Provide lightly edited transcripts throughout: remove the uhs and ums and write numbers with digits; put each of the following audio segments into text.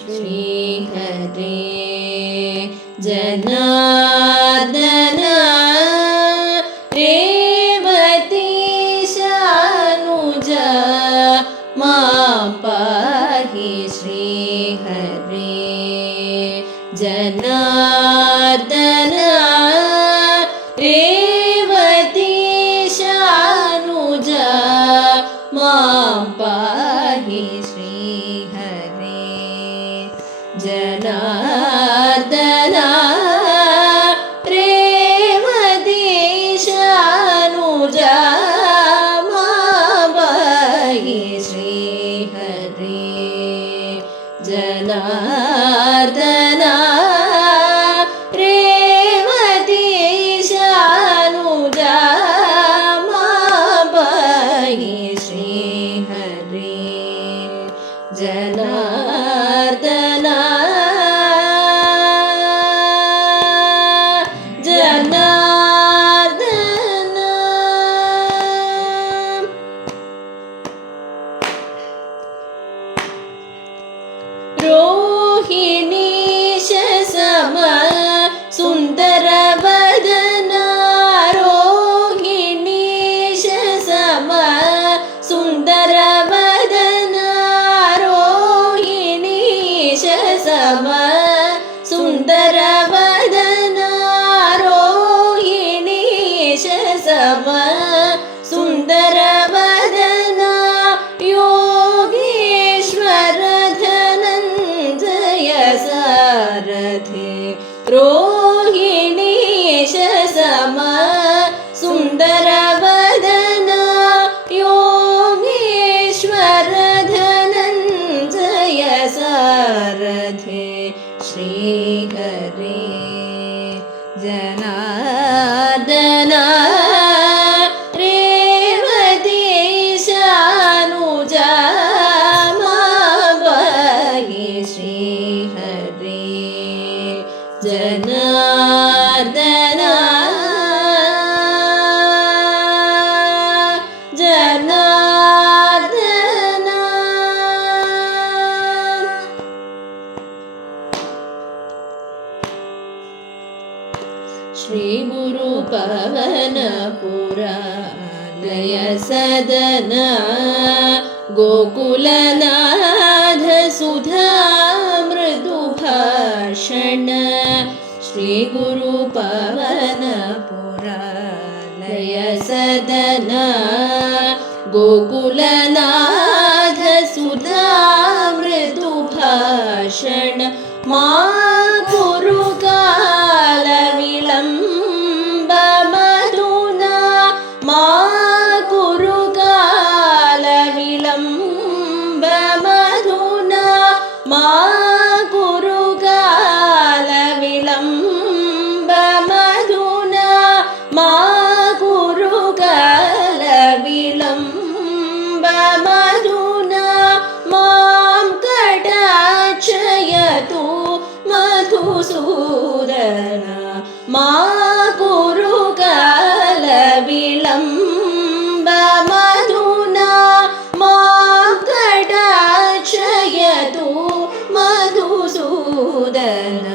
श्रीहरे जनार्दन रेवतीशानुज मां पाहि श्रीहरे जनार्दन रेवतीशानुज मां पाहि श्रीहरे जनार्दन रेवतीशानुज मां पाहि श्रीहरे जनार्दन रेवतीशानुज मां पाहि श्रीहरे जनार्दन जनार्दन रोहिणीश सम सुन्दरवदन रोहिणीश सम सुन्दरवदन रोहिणीश सम सुन्दरवदन रोहिणीश सम सुन्दरवदन योगेश्वर धनञ्जय सारथे रोहिणीश सम सुन्दरवदन योगेश्वर धनञ्जय सारथे श्रीहरे जनार्दन रेवतीशानुज मां पाहि श्रीहरे जनार्दन जनार्दन श्री गुरु पवन पुरालय सदन गोकुलनाथ सुधा मृदु भाषण श्री गुरु पवन पुरालय सदन गोकुलनाथ सुधा मृदु भाषण मां कुरु काल विलम्ब मधुना मां कुरु काल विलम्ब मधुना मां कुरु काल विलम्ब मधुना मां कुरु काल विलम्ब मधुना मां कटाक्षयतु मधुसूदन मां कुरु काल विलम्ब मधुना मां कटाक्षयतु मधुसूदन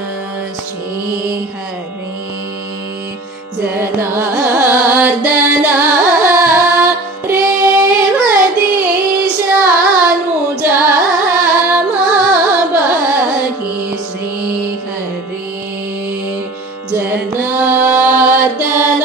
श्रीहरे जनार्दन रेवतीशानुज मां पाहि श्रीहरे जनार्दन